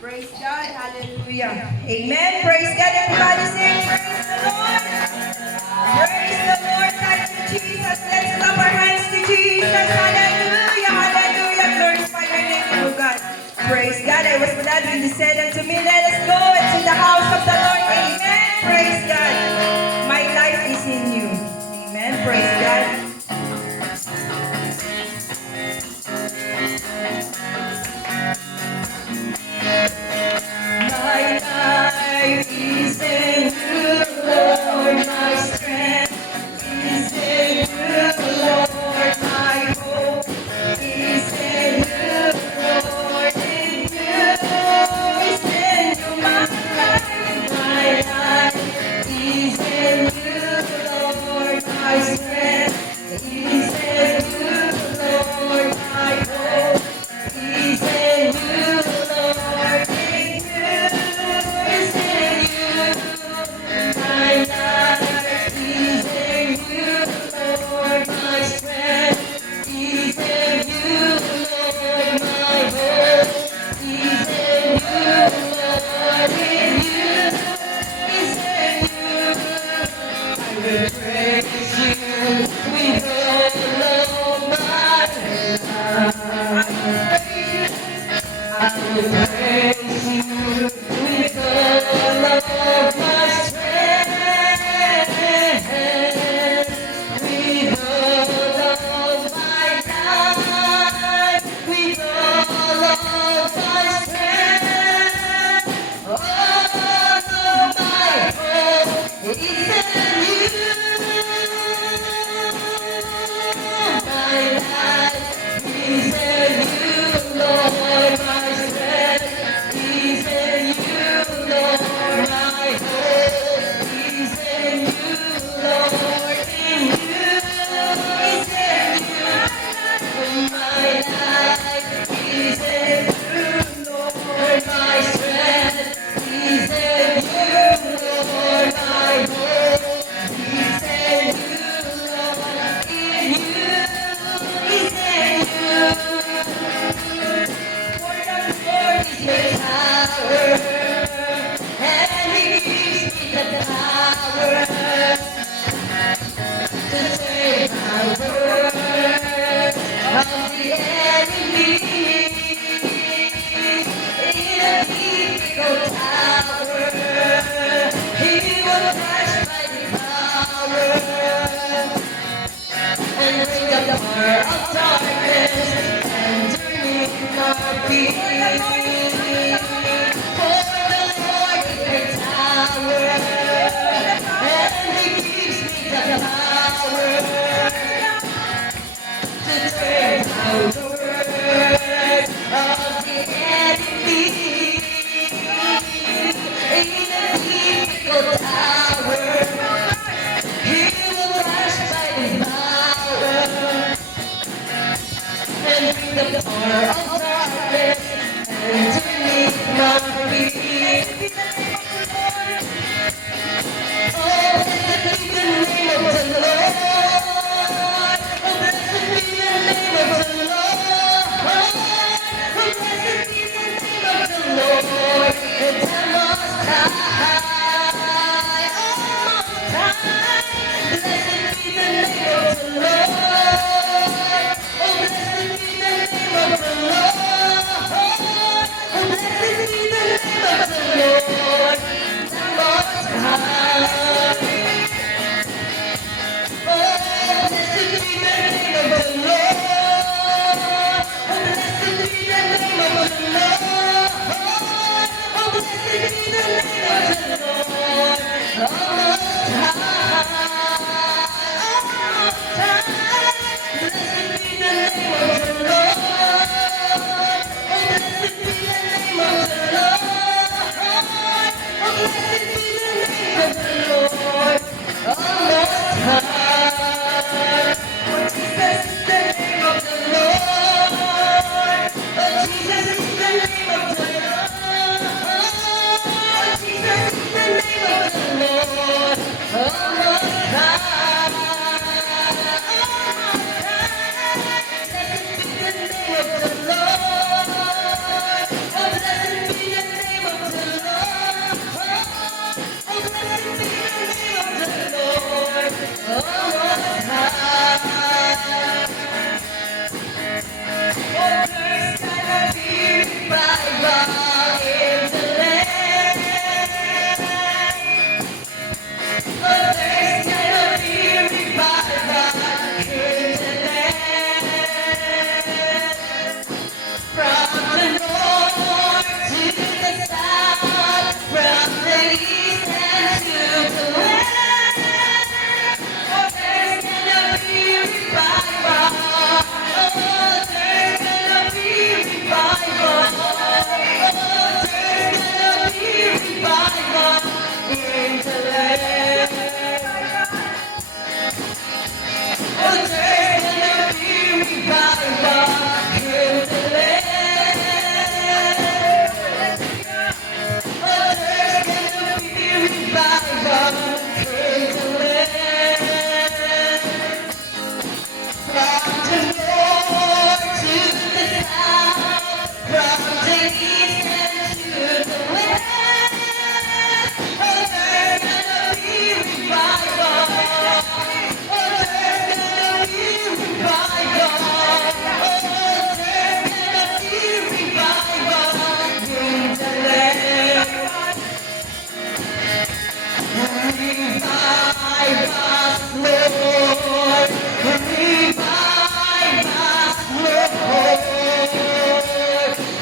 Praise God. Hallelujah. Amen. Praise God. Everybody sing praise the Lord. Praise the Lord. Thank you, Jesus. Let's clap our hands to Jesus. Hallelujah. Hallelujah. Glorify your name, oh God. Praise God. I was glad when you said unto me, let us go into the house of the Lord. Amen. Praise God. My life is in you. Amen. Praise God. My life is in you, Lord. My strength is in you, Lord. My hope is in you, Lord. In you is in you. My life is in you, Lord. My strength is in you, Lord. My hope is in you, Lord. In you is in you. My life is in you, Lord. My strength is in you, Lord. My hope is in you, Lord. In you is in you. I will praise you with all of my life. I will praise you with all of my strength, with all of my life, with all of my strength, all of my hope is in you. My life is in you, Lord. My strength is in you, Lord. My hope is in you, Lord. In you is in you. My life is in you, Lord. My strength is in you, Lord. My hope is in you, Lord. In you is in you. For the Lord is my power, and He gives me the power to turn my words of the enemy in a difficult hour. He will crush by the power and bring the power of darkness and turn it in our peace. For east and to the west. Oh, there's gonna be revival. Oh, there's gonna be revival. Oh, there's gonna be revival in the land. Revive us, Lord. Revive us, Lord.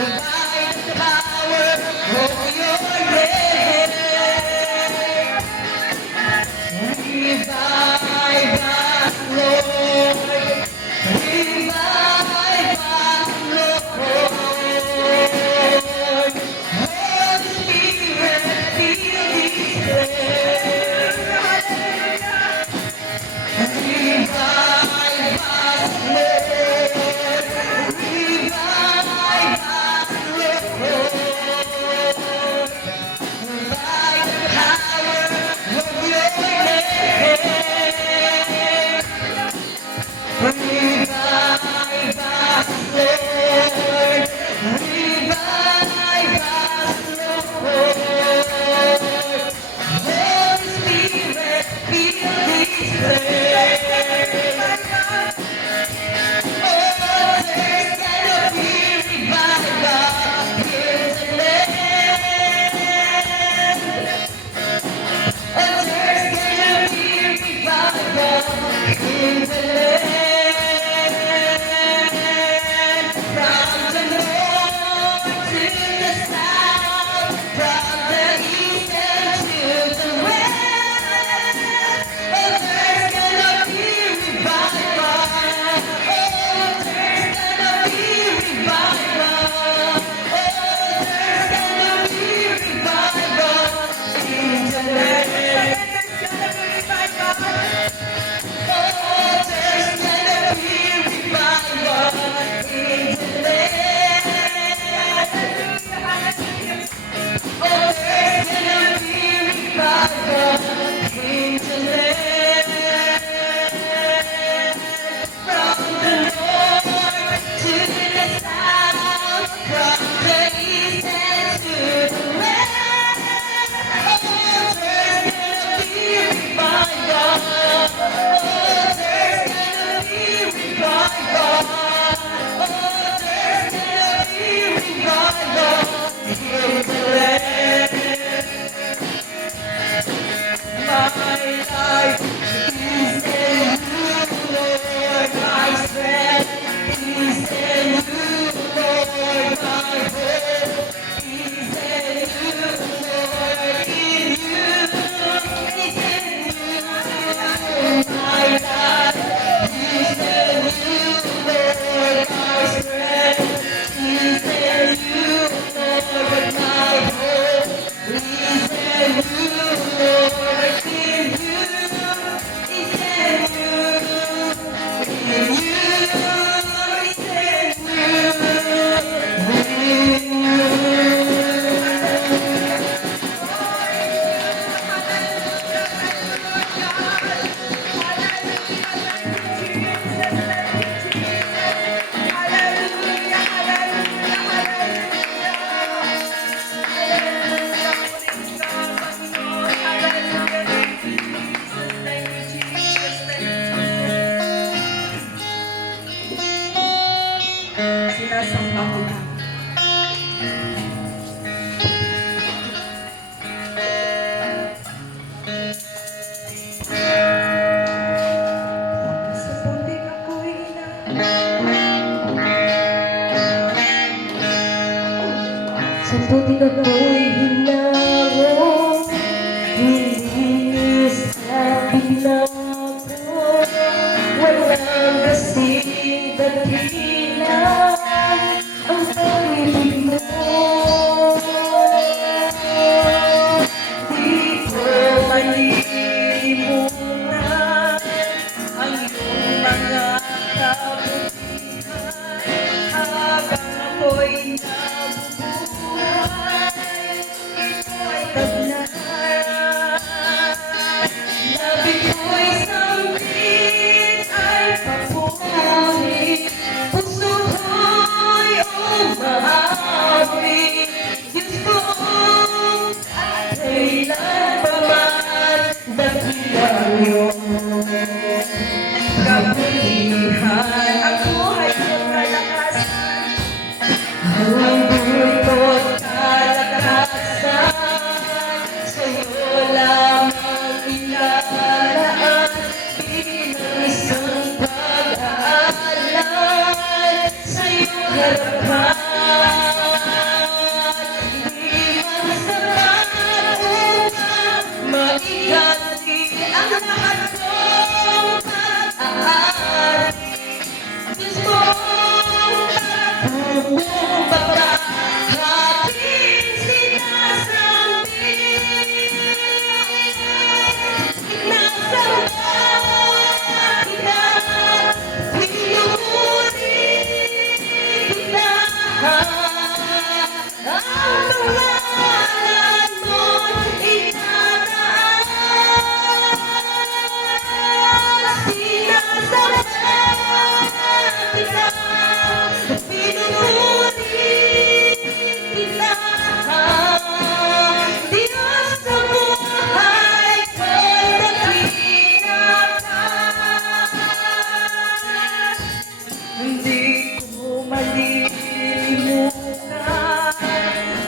By the power of your name. Revive us, Lord. Revive us, Lord. Holy Spirit, fill this place. Revive us, Lord. Revive us, Lord. By the power of your name. Revive us, Lord. Revive us, Lord. Holy Spirit, fill this place. Oh, there's gonna be revival in the land. Oh, there's gonna be revival in the land. From the north to the south, from the east and to the west. Oh, there's gonna be revival. Oh, there's gonna be revival. Oh, there's gonna be revival in the land. Oh, there's gonna be revival in the land. Oh, there's gonna be revival in the land. From the north to the south, from the east and to the west. Oh, there's gonna be revival. Oh, there's gonna be revival. Oh, there's gonna be revival in the land. My life is in you, Lord. My strength is in you, Lord. My hope is in you, Lord. In you is in you. My life is in you, Lord. My strength is in you, Lord. My hope is in you, Lord. In you is in you. In you is in Sinasamba ko lang. Sa putik ako'y sa putik ako'y hinarong, hindi sa binago, walang kasing dakilang ang pag-ibig mo. Di ko malilimutan ang iyong mga kabutihan habang ako'y nabubuhay. Ito ay taglaran. Labi ko'y sambit ay papunit. Puso ko'y umaawit. ang pangalan mo'y itataas. Sinasamba kita, pinupuri kita, Diyos sa buhay ko'y dakila ka. Hindi ko malilimutan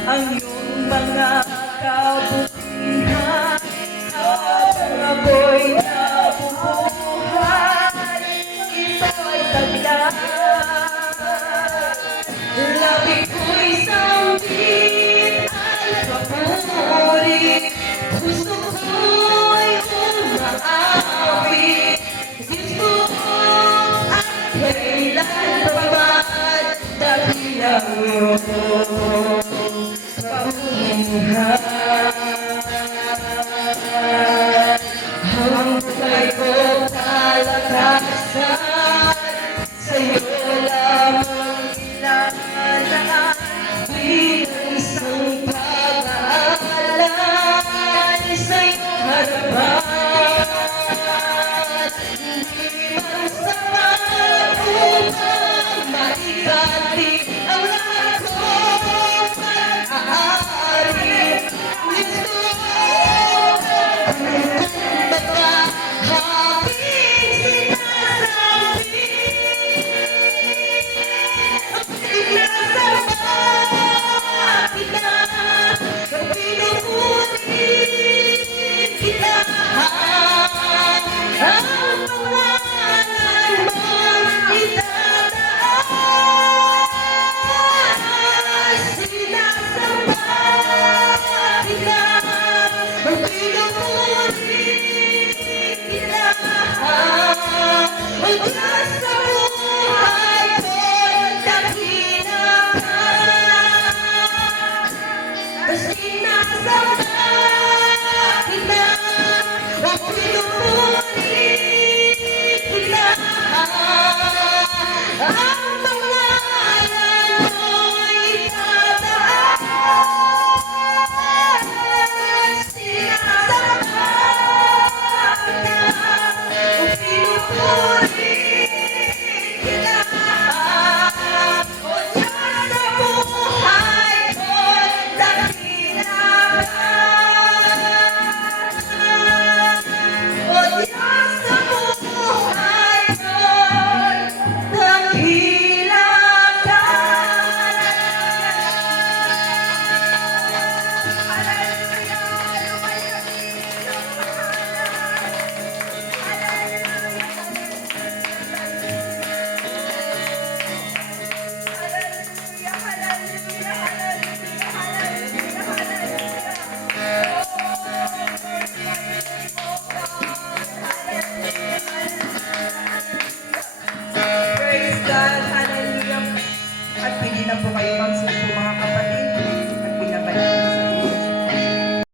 ang iyong mga kabutihan. Habang ako'y nabubuhay, ito'y tagdan. Labi ko'y sambit at papuri, puso ko'y umaawit. Diyos ko at kailan pa man dakilang iyong pamumuhay. Ang buhay ko kalakasan, sa'yo lamang ilalaan. Bilang isang pag-aalan sa iyong harapan, hindi man sapat upang maiganti ang lahat kong pag-aari. Gusto kumbaga habing sinasabi, sinasamba kita, pinupuri kita, ang pangalan mo'y itataas. Sinasamba kita, pinupuri kita, ang Diyos sa buhay ko'y dakila ka. Sinasamba kita, pinupuri kita, ang pangalan mo'y itataas. Sinasamba kita, pinupuri kita, o Diyos sa buhay ko'y dakila ka. O Diyos sa buhay ko'y dakila ka. Praise God, hallelujah. At pili na po kayo